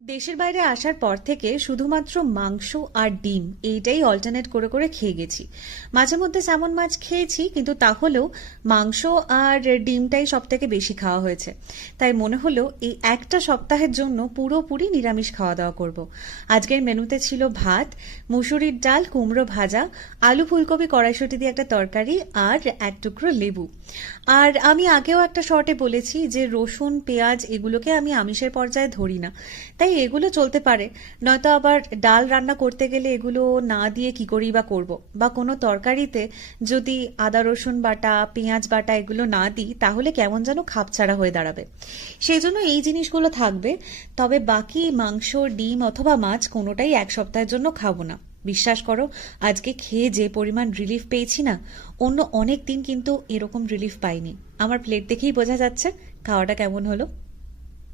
দেশের বাইরে আসার পর থেকে শুধুমাত্র মাংস আর ডিম এইটাই অল্টারনেট করে করে খেয়ে গেছি। মাঝে মধ্যে স্যামন মাছ খেয়েছি, কিন্তু তাহলেও মাংস আর ডিমটাই সব থেকে বেশি খাওয়া হয়েছে। তাই মনে হলো এই একটা সপ্তাহের জন্য পুরোপুরি নিরামিষ খাওয়া দাওয়া করব। আজকের মেনুতে ছিল ভাত, মুসুরির ডাল, কুমড়ো ভাজা, আলু ফুলকপি কড়াইশুঁটি দিয়ে একটা তরকারি আর এক টুকরো লেবু। আর আমি আগেও একটা শর্টে বলেছি যে রসুন পেঁয়াজ এগুলোকে আমি আমিষের পর্যায়ে ধরি না, তাই এগুলো চলতে পারে। নয়তো আবার ডাল রান্না করতে গেলে এগুলো না দিয়ে কি করেই বা করব, বা কোনো তরকারিতে যদি আদা রসুন বাটা পেঁয়াজ বাটা এগুলো না দিই তাহলে কেমন যেন খাপছাড়া হয়ে দাঁড়াবে। সেই জন্য এই জিনিসগুলো থাকবে। তবে বাকি মাংস ডিম অথবা মাছ কোনোটাই এক সপ্তাহের জন্য খাবো না। বিশ্বাস করো, আজকে খেয়ে যে পরিমাণ রিলিফ পেয়েছি না, অন্য অনেক দিন কিন্তু এরকম রিলিফ পাইনি। আমার প্লেট দেখেই বোঝা যাচ্ছে খাওয়াটা কেমন হলো।